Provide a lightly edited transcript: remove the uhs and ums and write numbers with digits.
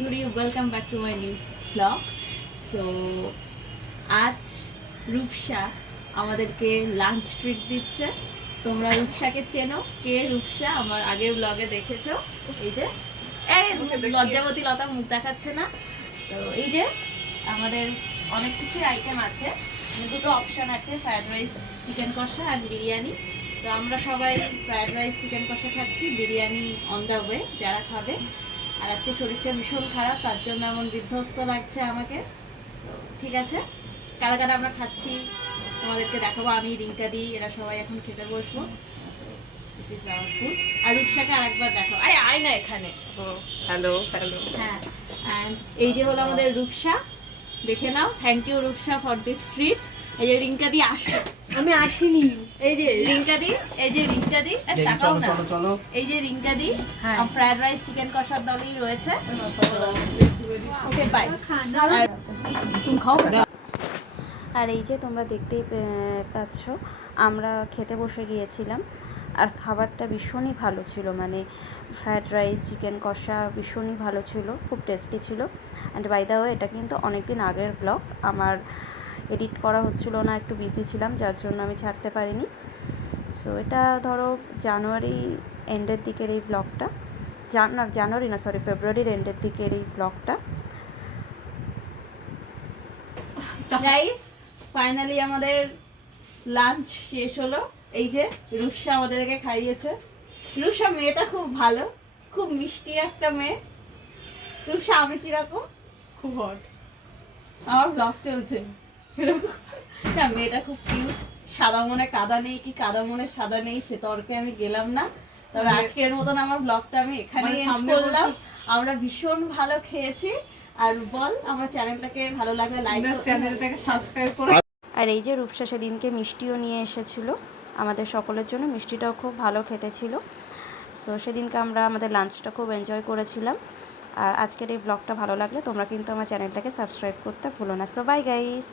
বন্ধুরি, welcome back to my new blog. So আজ রূপসা আমাদেরকে lunch treat দিচ্ছে। তোমরা রূপসাকে চেনো? কে রূপসা? আমার আগের ব্লগে দেখেছো। এই যে লজ্জাবতী লতা মুখ দেখাচ্ছে না। তো এই যে আমাদের অনেক কিছু আইটেম আছে, দুটো অপশান আছে, ফ্রায়েড রাইস, চিকেন কষা আর বিরিয়ানি। তো আমরা সবাই ফ্রায়েড রাইস চিকেন কষা খাচ্ছি, বিরিয়ানি অন দ্য ওয়ে যারা খাবে। আর আজকে শরীরটা ভীষণ খারাপ, তার জন্য এমন বিধ্বস্ত লাগছে আমাকে। তো ঠিক আছে, কারা কারা আমরা খাচ্ছি তোমাদেরকে দেখাবো। আমি, রিঙ্কা দি, এরা সবাই এখন খেতে বসবো। This is our food. আর রূপসাকে আরেকবার দেখো, আয় না এখানে। Hello hello. হ্যাঁ, অ্যান্ড এই যে হলো আমাদের রূপসা, দেখে নাও। Thank you Rupsa for this treat. এই যে রিঙ্কা দি আসে, আমি আসিনি। এই যে রিঙ্কা দি, এই যে রিঙ্কা দি, তাকাও না, এই যে রিঙ্কা দি ফ্রাইড রাইস চিকেন কষার দলই রয়েছে। Okay bye. আর এই যে তোমরা দেখতেই পাচ্ছ আমরা খেতে বসে গিয়েছিলাম, আর খাবারটা ভীষণই ভালো ছিল। মানে ফ্রায়েড রাইস চিকেন কষা ভীষণই ভালো ছিল, খুব টেস্টি ছিল। অ্যান্ড বাই দ্য ওয়ে, এটা কিন্তু অনেক দিন আগের ব্লগ, আমার এডিট করা হচ্ছিল না, একটু বিজি ছিলাম, যার জন্য আমি ছাড়তে পারিনি। সো এটা ধরো জানুয়ারি এন্ডের দিকের এই ব্লগটা, জানুয়ারি না সরি ফেব্রুয়ারির এন্ডের দিকের এই ব্লগটা। গাইস, ফাইনালি আমাদের লাঞ্চ শেষ হলো। এই যে রূপসা আমাদেরকে খাইয়েছে। রূপসা মেয়েটা খুব ভালো, খুব মিষ্টি একটা মেয়ে। রূপসা আমি কিরকম? খুব হট। আমার ব্লগ চলছে এরকম না, মেয়েটা খুব কিউট। সাদা মনে কাদা নেই, কি কাদা মনে সাদা নেই সে তর্কে আমি গেলাম না। তবে আজকের মতন আমার ব্লগটা আমি এখানেই এন্ড করলাম। আমরা ভীষণ ভালো খেয়েছি। আর বল, আমার চ্যানেলটাকে ভালো লাগলে লাইক, চ্যানেলটাকে সাবস্ক্রাইব করো। আর এই যে রূপসা সেদিনকে মিষ্টিও নিয়ে এসেছিল আমাদের সকলের জন্য, মিষ্টিটাও খুব ভালো খেতে ছিল। সো সেদিনকে আমরা আমাদের লাঞ্চটা খুব এনজয় করেছিলাম। আর আজকের এই ব্লগটা ভালো লাগলে তোমরা কিন্তু আমার চ্যানেলটাকে সাবস্ক্রাইব করতে ভুলো না। So bye guys.